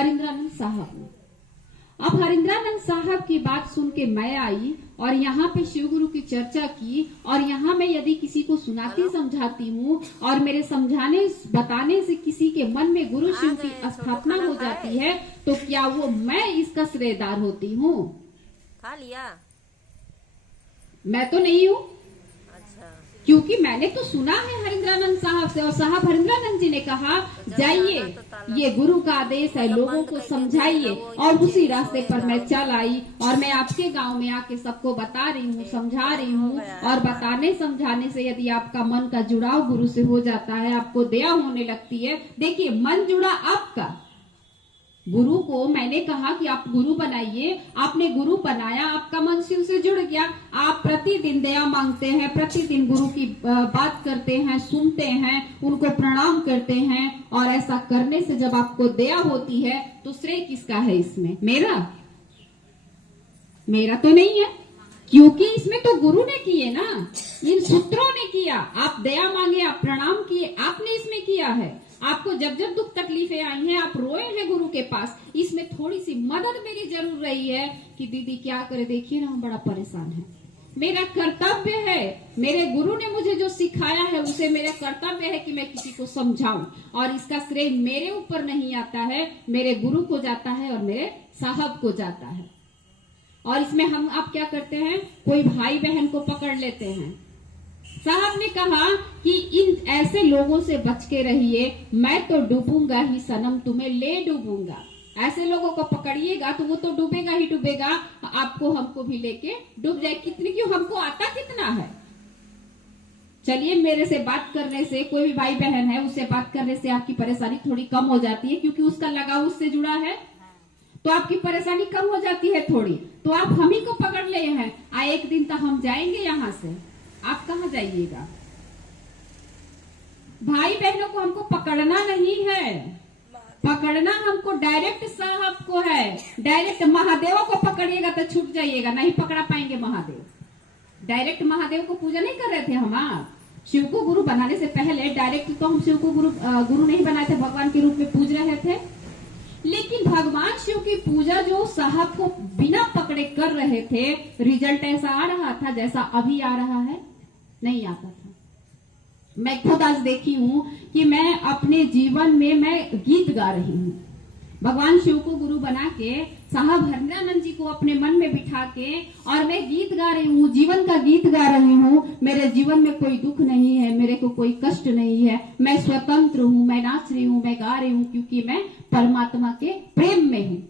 हरिंद्रानंद साहब ने। अब हरिंद्रानंद साहब की बात सुन के मैं आई और यहाँ पे शिव गुरु की चर्चा की, और यहाँ मैं यदि किसी को सुनाती समझाती हूँ और मेरे समझाने बताने से किसी के मन में गुरु शिव की स्थापना हो जाती है, तो क्या वो मैं इसका श्रेयदार होती हूँ? खा लिया? मैं तो नहीं हूँ, अच्छा। क्योंकि मैंने तो सुना है हरिंद्रानंद साहब से, और साहब हरिंद्रानंद जी ने कहा जाइए, ये गुरु का आदेश है, लोगों को समझाइए। और उसी रास्ते पर मैं चल आई और मैं आपके गांव में आके सबको बता रही हूँ, समझा रही हूँ। और बताने समझाने से यदि आपका मन का जुड़ाव गुरु से हो जाता है, आपको दया होने लगती है। देखिए, मन जुड़ा आपका, गुरु को मैंने कहा कि आप गुरु बनाइए, आपने गुरु बनाया, आपका मन शिव से जुड़ गया। आप प्रतिदिन दया मांगते हैं, प्रतिदिन गुरु की बात करते हैं, सुनते हैं, उनको प्रणाम करते हैं, और ऐसा करने से जब आपको दया होती है तो श्रेय किसका है इसमें? मेरा तो नहीं है, क्योंकि इसमें तो गुरु ने किए ना, इन सूत्रों ने किया। आप दया मांगे, आप प्रणाम किए, आपने इसमें किया है। आपको जब जब दुख तकलीफें आई हैं, आप रोए हैं गुरु के पास, इसमें थोड़ी सी मदद मेरी जरूर रही है कि दीदी क्या करे, देखिए ना हम बड़ा परेशान हैं। मेरा कर्तव्य है, मेरे गुरु ने मुझे जो सिखाया है उसे मेरा कर्तव्य है कि मैं किसी को समझाऊं, और इसका श्रेय मेरे ऊपर नहीं आता है, मेरे गुरु को जाता है और मेरे साहब को जाता है। और इसमें हम आप क्या करते हैं, कोई भाई बहन को पकड़ लेते हैं। साहब ने कहा कि इन ऐसे लोगों से बच के रहिए, मैं तो डूबूंगा ही सनम, तुम्हें ले डूबूंगा। ऐसे लोगों को पकड़िएगा तो वो तो डूबेगा ही डूबेगा, आपको हमको भी लेके डूब जाए। कितनी क्यों, हमको आता कितना है। चलिए, मेरे से बात करने से, कोई भी भाई बहन है उससे बात करने से आपकी परेशानी थोड़ी कम हो जाती है, क्योंकि उसका लगाव उससे जुड़ा है, तो आपकी परेशानी कम हो जाती है थोड़ी। तो आप हम ही को पकड़ ले हैं, एक दिन तक हम जाएंगे यहाँ से, आप कहाँ जाइएगा। भाई बहनों को हमको पकड़ना नहीं है, पकड़ना हमको डायरेक्ट साहब को है। डायरेक्ट महादेव को पकड़िएगा तो छूट जाइएगा, नहीं पकड़ा पाएंगे महादेव। डायरेक्ट महादेव को पूजा नहीं कर रहे थे हम। आप शिव को गुरु बनाने से पहले डायरेक्ट तो हम शिव को गुरु नहीं बनाए थे, भगवान के रूप में पूज रहे थे। लेकिन भगवान शिव की पूजा जो साहब को बिना पकड़े कर रहे थे, रिजल्ट ऐसा आ रहा था जैसा अभी आ रहा है? नहीं आता था। मैं खुद आज देखी हूँ कि मैं अपने जीवन में मैं गीत गा रही हूँ, भगवान शिव को गुरु बना के, साहब हरिंद्रानंद जी को अपने मन में बिठा के, और मैं गीत गा रही हूँ, जीवन का गीत गा रही हूँ। मेरे जीवन में कोई दुख नहीं है, मेरे को कोई कष्ट नहीं है, मैं स्वतंत्र हूँ, मैं नाच रही हूँ, मैं गा रही हूँ, क्योंकि मैं परमात्मा के प्रेम में हूँ।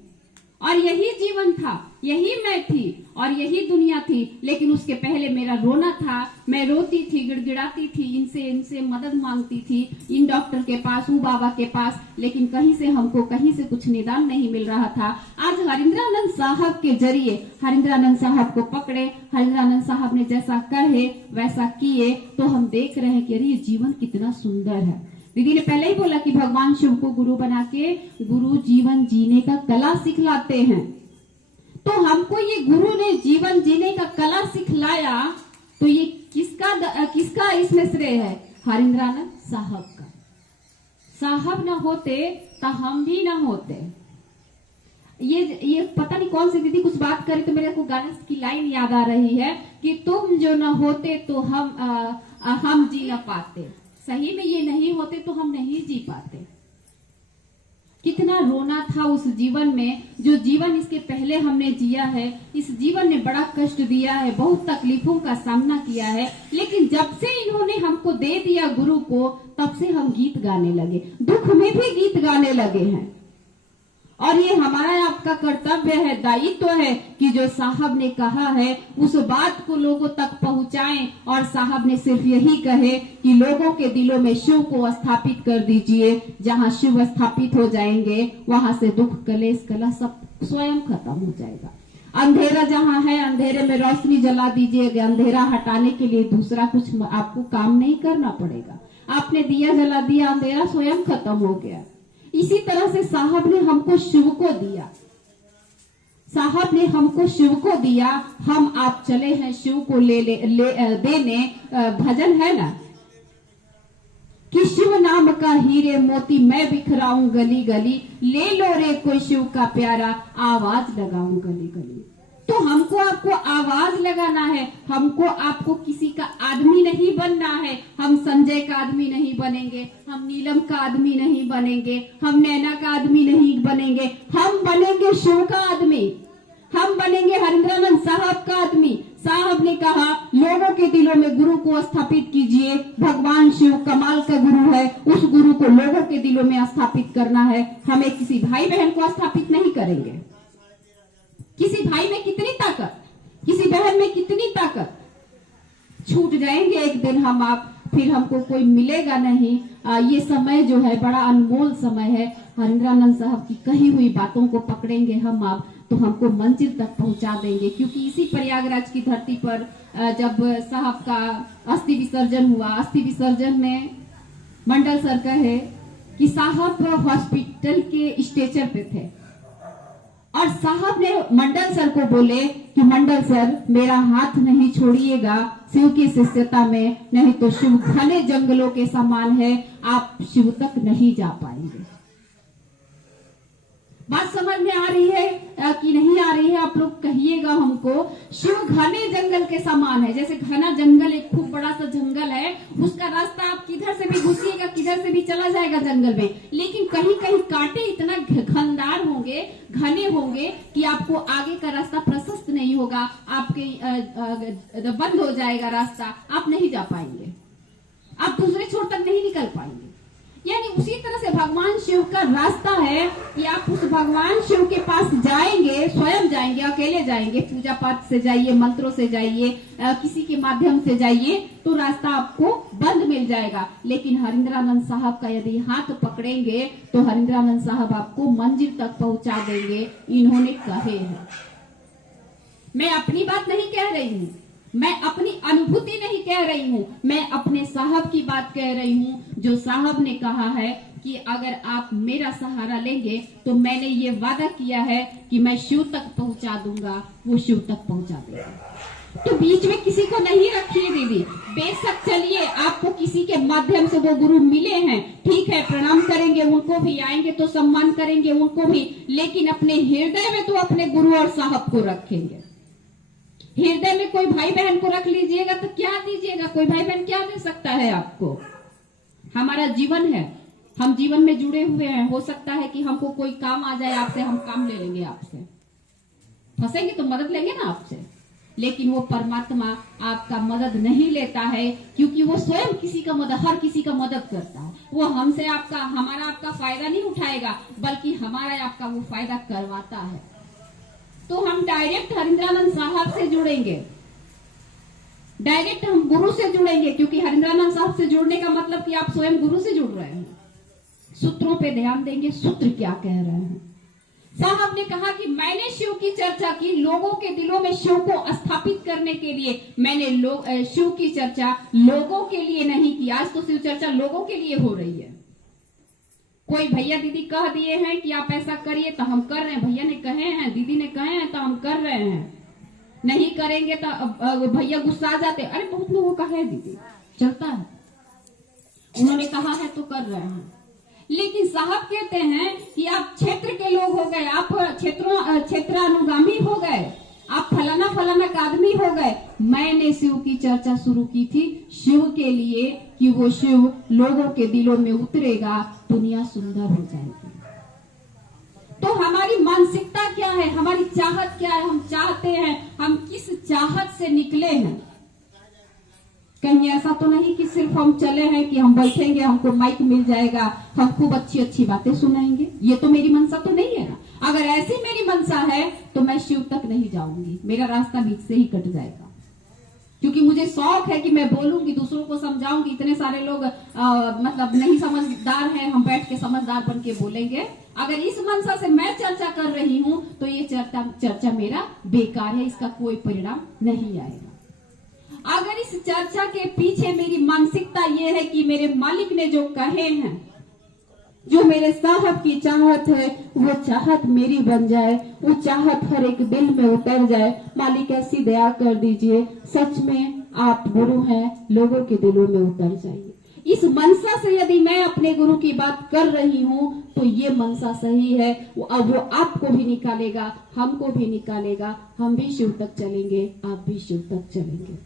और यही जीवन था, यही मैं थी और यही दुनिया थी। लेकिन उसके पहले मेरा रोना था, मैं रोती थी, गिड़गिड़ाती थी, इनसे मदद मांगती थी, इन डॉक्टर के पास, वो बाबा के पास, लेकिन कहीं से हमको कहीं से कुछ निदान नहीं मिल रहा था। आज हरिंद्रानंद साहब के जरिए हरिंद्रानंद साहब को पकड़े, हरिंद्रानंद साहब ने जैसा कहे वैसा किए, तो हम देख रहे हैं कि अरे ये जीवन कितना सुंदर है। दीदी ने पहले ही बोला कि भगवान शिव को गुरु बना के गुरु जीवन जीने का कला सिखलाते हैं। तो हमको ये गुरु ने जीवन जीने का कला सिखलाया, तो ये किसका इसमें श्रेय है? हरिंद्रानंद साहब का। साहब ना होते तो हम भी ना होते। ये पता नहीं कौन सी दीदी कुछ बात करे तो मेरे को गाने की लाइन याद आ रही है कि तुम जो ना होते तो हम जी ना पाते। सही में ये नहीं होते तो हम नहीं जी पाते। कितना रोना था उस जीवन में, जो जीवन इसके पहले हमने जिया है। इस जीवन ने बड़ा कष्ट दिया है, बहुत तकलीफों का सामना किया है, लेकिन जब से इन्होंने हमको दे दिया गुरु को, तब से हम गीत गाने लगे, दुख में भी गीत गाने लगे हैं। और ये हमारा आपका कर्तव्य है, दायित्व है कि जो साहब ने कहा है उस बात को लोगों तक पहुंचाएं। और साहब ने सिर्फ यही कहे कि लोगों के दिलों में शिव को स्थापित कर दीजिए। जहां शिव स्थापित हो जाएंगे वहां से दुख कलेश कला सब स्वयं खत्म हो जाएगा। अंधेरा जहां है, अंधेरे में रोशनी जला दीजिएगा। अंधेरा हटाने के लिए दूसरा कुछ आपको काम नहीं करना पड़ेगा। आपने दिया जला दिया, अंधेरा स्वयं खत्म हो गया। इसी तरह से साहब ने हमको शिव को दिया, साहब ने हमको शिव को दिया। हम आप चले हैं शिव को देने। भजन है ना, कि शिव नाम का हीरे मोती मैं बिखराऊं गली गली, ले लो रे कोई शिव का प्यारा, आवाज लगाऊं गली गली। तो हमको आपको आवाज लगाना है, हमको आपको किसी का आदमी नहीं बनना है। हम संजय का आदमी नहीं बनेंगे, हम नीलम का आदमी नहीं बनेंगे, हम नैना का आदमी नहीं बनेंगे, हम बनेंगे शिव का आदमी, हम बनेंगे हरिंद्रानंद साहब का आदमी। साहब ने कहा लोगों के दिलों में गुरु को स्थापित कीजिए। भगवान शिव कमाल का गुरु है, उस गुरु को लोगों के दिलों में स्थापित करना है। हमें किसी भाई बहन को स्थापित नहीं करेंगे। किसी भाई में कितनी ताकत, किसी बहन में कितनी ताकत, छूट जाएंगे एक दिन हम आप, फिर हमको कोई मिलेगा नहीं। ये समय जो है बड़ा अनमोल समय है। हरिंद्रानंद साहब की कही हुई बातों को पकड़ेंगे हम आप तो हमको मंजिल तक पहुंचा देंगे। क्योंकि इसी प्रयागराज की धरती पर जब साहब का अस्थि विसर्जन हुआ, अस्थि विसर्जन में मंडल सर कहे कि साहब हॉस्पिटल के स्ट्रेचर पे थे और साहब ने मंडल सर को बोले कि मंडल सर मेरा हाथ नहीं छोड़िएगा शिव की शिष्यता में, नहीं तो शिव घने जंगलों के समान है, आप शिव तक नहीं जा पाएंगे। बात समझ में आ रही है कि नहीं आ रही है? आप लोग कहिएगा हमको। शिव घने जंगल के समान है। जैसे घना जंगल, एक खूब बड़ा सा जंगल है, उसका रास्ता आप किधर से भी घुसिएगा, किधर से भी चला जाएगा जंगल में, लेकिन कहीं कहीं कांटे इतना घनदार होंगे, घने होंगे कि आपको आगे का रास्ता प्रशस्त नहीं होगा, आपके बंद हो जाएगा रास्ता, आप नहीं जा पाएंगे, आप दूसरे छोर तक नहीं निकल पाएंगे। यानी उसी तरह से भगवान शिव का रास्ता है कि आप उस भगवान शिव के पास जाएंगे, स्वयं जाएंगे, अकेले जाएंगे, पूजा पाठ से जाइए, मंत्रों से जाइए, किसी के माध्यम से जाइए, तो रास्ता आपको बंद मिल जाएगा। लेकिन हरिंद्रानंद साहब का यदि हाथ पकड़ेंगे तो हरिंद्रानंद साहब आपको मंजिल तक पहुंचा देंगे। इन्होंने कहे हैं, मैं अपनी बात नहीं कह रही हूँ, मैं अपनी अनुभूति नहीं कह रही हूँ, मैं अपने साहब की बात कह रही हूँ। जो साहब ने कहा है कि अगर आप मेरा सहारा लेंगे तो मैंने ये वादा किया है कि मैं शिव तक पहुंचा दूंगा, वो शिव तक पहुंचा देगा। तो बीच में किसी को नहीं रखिए दीदी। बेशक चलिए आपको किसी के माध्यम से वो गुरु मिले हैं, ठीक है, प्रणाम करेंगे उनको भी, आएंगे तो सम्मान करेंगे उनको भी, लेकिन अपने हृदय में तो अपने गुरु और साहब को रखेंगे। हृदय में कोई भाई बहन को रख लीजिएगा तो क्या दीजिएगा? कोई भाई बहन क्या दे सकता है आपको? हमारा जीवन है, हम जीवन में जुड़े हुए हैं। हो सकता है कि हमको कोई काम आ जाए आपसे, हम काम ले लेंगे आपसे, फंसेंगे तो मदद लेंगे ना आपसे, लेकिन वो परमात्मा आपका मदद नहीं लेता है, क्योंकि वो स्वयं किसी का मदद, हर किसी का मदद करता है। वो हमसे आपका, हमारा आपका फायदा नहीं उठाएगा, बल्कि हमारा आपका वो फायदा करवाता है। तो हम डायरेक्ट हरिंद्रानंद साहब से जुड़ेंगे, डायरेक्ट हम गुरु से जुड़ेंगे, क्योंकि हरिंद्रानंद साहब से जुड़ने का मतलब कि आप स्वयं गुरु से जुड़ रहे हैं। सूत्रों पे ध्यान देंगे, सूत्र क्या कह रहे हैं। साहब ने कहा कि मैंने शिव की चर्चा की, लोगों के दिलों में शिव को स्थापित करने के लिए मैंने शिव की चर्चा लोगों के लिए नहीं की। आज तो शिव चर्चा लोगों के लिए हो रही है। कोई भैया दीदी कह दिए हैं कि आप ऐसा करिए तो हम कर रहे हैं, भैया ने कहे हैं, दीदी ने कहे हैं तो हम कर रहे हैं। नहीं करेंगे तो भैया गुस्सा आ जाते, अरे बहुत लोगों का है दीदी, चलता है, उन्होंने कहा है तो कर रहे हैं। लेकिन साहब कहते हैं कि आप क्षेत्र के लोग हो गए, आप क्षेत्रानुगामी हो गए, आप फलाना फलाना का आदमी हो गए। मैंने शिव की चर्चा शुरू की थी शिव के लिए, कि वो शिव लोगों के दिलों में उतरेगा, दुनिया सुंदर हो जाएगी। तो हमारी मानसिकता क्या है, हमारी चाहत क्या है, हम चाहते हैं, हम किस चाहत से निकले हैं। कहीं ऐसा तो नहीं कि सिर्फ हम चले हैं कि हम बैठेंगे, हमको माइक मिल जाएगा, हम खूब अच्छी अच्छी बातें सुनाएंगे। ये तो मेरी मनसा तो नहीं है ना। अगर ऐसी मेरी मनसा है तो मैं शिव तक नहीं जाऊंगी, मेरा रास्ता बीच से ही कट जाएगा। क्योंकि मुझे शौक है कि मैं बोलूंगी, दूसरों को समझाऊंगी। इतने सारे लोग मतलब नहीं समझदार हैं, हम बैठ के समझदार बन के बोलेंगे। अगर इस मनसा से मैं चर्चा कर रही हूं तो ये चर्चा मेरा बेकार है, इसका कोई परिणाम नहीं आएगा। अगर इस चर्चा के पीछे मेरी मानसिकता ये है कि मेरे मालिक ने जो कहे हैं, जो मेरे साहब की चाहत है, वो चाहत मेरी बन जाए, वो चाहत हर एक दिल में उतर जाए। मालिक ऐसी दया कर दीजिए, सच में आप गुरु हैं, लोगों के दिलों में उतर जाइए। इस मनसा से यदि मैं अपने गुरु की बात कर रही हूं तो ये मनसा सही है। वो आपको भी निकालेगा, हमको भी निकालेगा, हम भी शिव तक चलेंगे, आप भी शिव तक चलेंगे।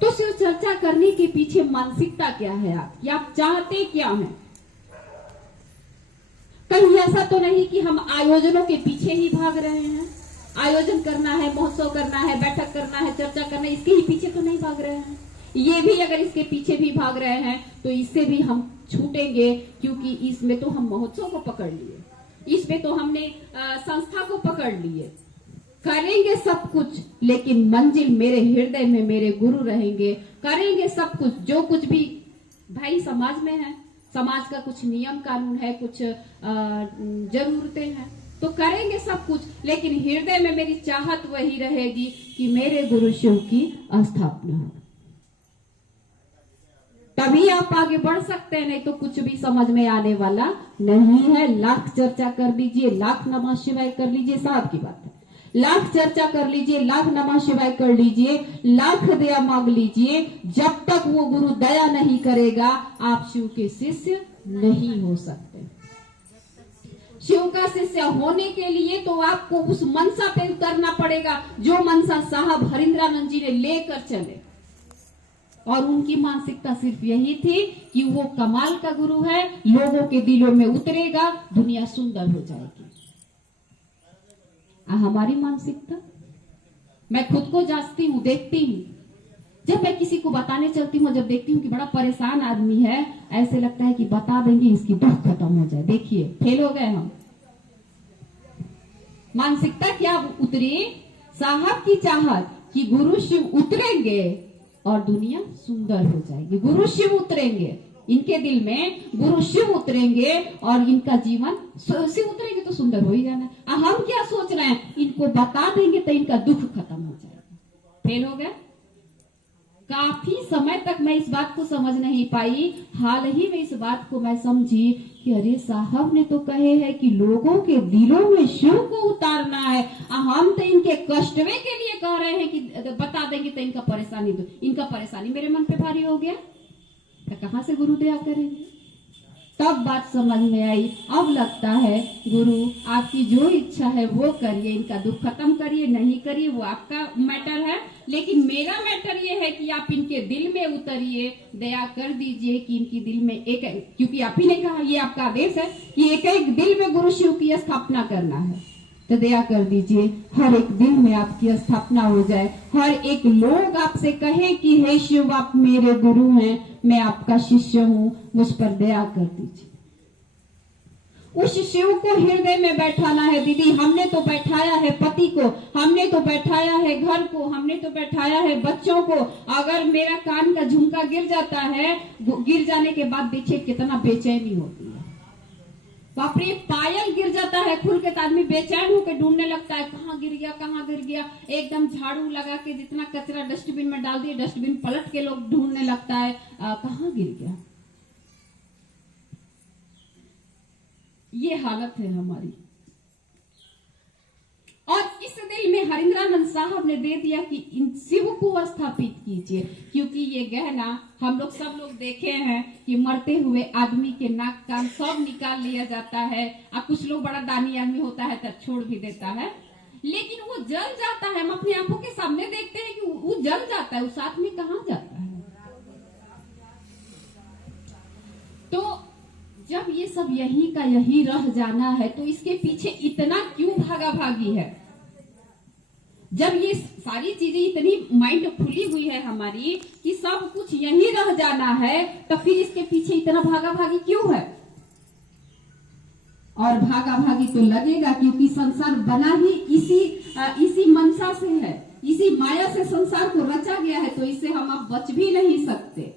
तो शिव चर्चा करने के पीछे मानसिकता क्या है आपकी, आप चाहते क्या हैं? कहीं ऐसा तो नहीं कि हम आयोजनों के पीछे ही भाग रहे हैं, आयोजन करना है, महोत्सव करना है, बैठक करना है, चर्चा करना है, इसके ही पीछे तो नहीं भाग रहे हैं। ये भी अगर इसके पीछे भी भाग रहे हैं तो इससे भी हम छूटेंगे, क्योंकि इसमें तो हम महोत्सव को पकड़ लिए, इसमें तो हमने संस्था को पकड़ लिए। करेंगे सब कुछ लेकिन मंजिल मेरे हृदय में मेरे गुरु रहेंगे। करेंगे सब कुछ, जो कुछ भी भाई समाज में है, समाज का कुछ नियम कानून है, कुछ जरूरतें हैं, तो करेंगे सब कुछ, लेकिन हृदय में मेरी चाहत वही रहेगी कि मेरे गुरु शिव की स्थापना हो। तभी आप आगे बढ़ सकते हैं, नहीं तो कुछ भी समझ में आने वाला नहीं है। लाख चर्चा कर लीजिए, लाख नमः शिवाय कर लीजिए, साहब की बात है, लाख चर्चा कर लीजिए, लाख नमः शिवाय कर लीजिए, लाख दया मांग लीजिए, जब तक वो गुरु दया नहीं करेगा आप शिव के शिष्य नहीं हो सकते। शिव का शिष्य होने के लिए तो आपको उस मनसा पे उतरना पड़ेगा जो मनसा साहब हरिंद्रानंद जी ने लेकर चले। और उनकी मानसिकता सिर्फ यही थी कि वो कमाल का गुरु है, लोगों के दिलों में उतरेगा, दुनिया सुंदर हो जाएगी। हमारी मानसिकता, मैं खुद को जांचती हूँ, देखती हूँ, जब मैं किसी को बताने चलती हूँ, जब देखती हूँ कि बड़ा परेशान आदमी है, ऐसे लगता है कि बता देंगे इसकी दुख खत्म हो जाए। देखिए फेल हो गए हम। मानसिकता क्या उतरी? साहब की चाहत कि गुरु शिव उतरेंगे और दुनिया सुंदर हो जाएगी। गुरु शिव उतरेंगे, इनके दिल में गुरु शिव उतरेंगे और इनका जीवन शिव उतरेंगे तो सुंदर हो ही जाना। हम क्या सोच रहे हैं, इनको बता देंगे तो इनका दुख खत्म हो जाएगा। फेल हो गए। काफी समय तक मैं इस बात को समझ नहीं पाई, हाल ही में इस बात को मैं समझी कि अरे साहब ने तो कहे हैं कि लोगों के दिलों में शिव को उतारना है, हम तो इनके कष्टवे के लिए कह रहे हैं कि बता देंगे तो इनका परेशानी दो। इनका परेशानी मेरे मन पे भारी हो गया, तो कहां से गुरु दया करेंगे? तब बात समझ में आई। अब लगता है गुरु आपकी जो इच्छा है वो करिए, इनका दुख खत्म करिए, नहीं करिए वो आपका मैटर है, लेकिन मेरा मैटर ये है कि आप इनके दिल में उतरिए, दया कर दीजिए कि इनकी दिल में एक, क्योंकि आप ही ने कहा, ये आपका आदेश है कि एक एक दिल में गुरु शिव की स्थापना करना है, तो दया कर दीजिए हर एक दिल में आपकी स्थापना हो जाए। हर एक लोग आपसे कहे कि हे शिव आप मेरे गुरु हैं, मैं आपका शिष्य हूं, मुझ पर दया कर दीजिए। उस शिव को हृदय में बैठाना है दीदी। हमने तो बैठाया है पति को, हमने तो बैठाया है घर को, हमने तो बैठाया है बच्चों को। अगर मेरा कान का झुमका गिर जाता है, गिर जाने के बाद देखिए कितना बेचैनी होती है। बाप रे, पायल गिर जाता है खुल के तो आदमी बेचैन होकर ढूंढने लगता है, कहाँ गिर गया, कहाँ गिर गया। एकदम झाड़ू लगा के जितना कचरा डस्टबिन में डाल दिए, डस्टबिन पलट के लोग ढूंढने लगता है कहाँ गिर गया। ये हालत है हमारी। और इस दिल में हरिंद्रानंद साहब ने दे दिया कि इन शिव को स्थापित कीजिए, क्योंकि ये गहना हम लोग सब लोग देखे हैं कि मरते हुए आदमी के नाक कान सब निकाल लिया जाता है। अब कुछ लोग बड़ा दानी आदमी होता है तो छोड़ भी देता है, लेकिन वो जल जाता है। हम अपनी आंखों के सामने देखते हैं कि वो जल जाता है, उस आदमी कहाँ जाता है। तो जब ये सब यही का यही रह जाना है तो इसके पीछे इतना क्यों भागा भागी है? जब ये सारी चीजें इतनी माइंड खुली हुई है हमारी कि सब कुछ यही रह जाना है, तो फिर इसके पीछे इतना भागा भागी क्यों है? और भागा भागी तो लगेगा, क्योंकि संसार बना ही इसी मनसा से है, इसी माया से संसार को रचा गया है, तो इससे हम अब बच भी नहीं सकते।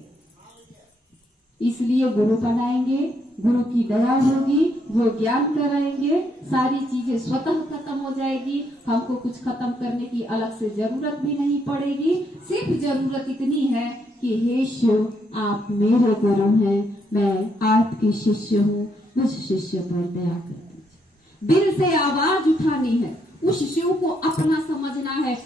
इसलिए गुरु बनाएंगे, गुरु की दया होगी, वो ज्ञान कराएंगे, सारी चीजें स्वतः खत्म हो जाएगी। हमको कुछ खत्म करने की अलग से जरूरत भी नहीं पड़ेगी। सिर्फ जरूरत इतनी है कि हे शिव आप मेरे गुरु हैं, मैं आपकी शिष्य हूँ, मुझ शिष्य पर दया कर दीजिए। दिल से आवाज उठानी है, उस शिव को अपना समझना है।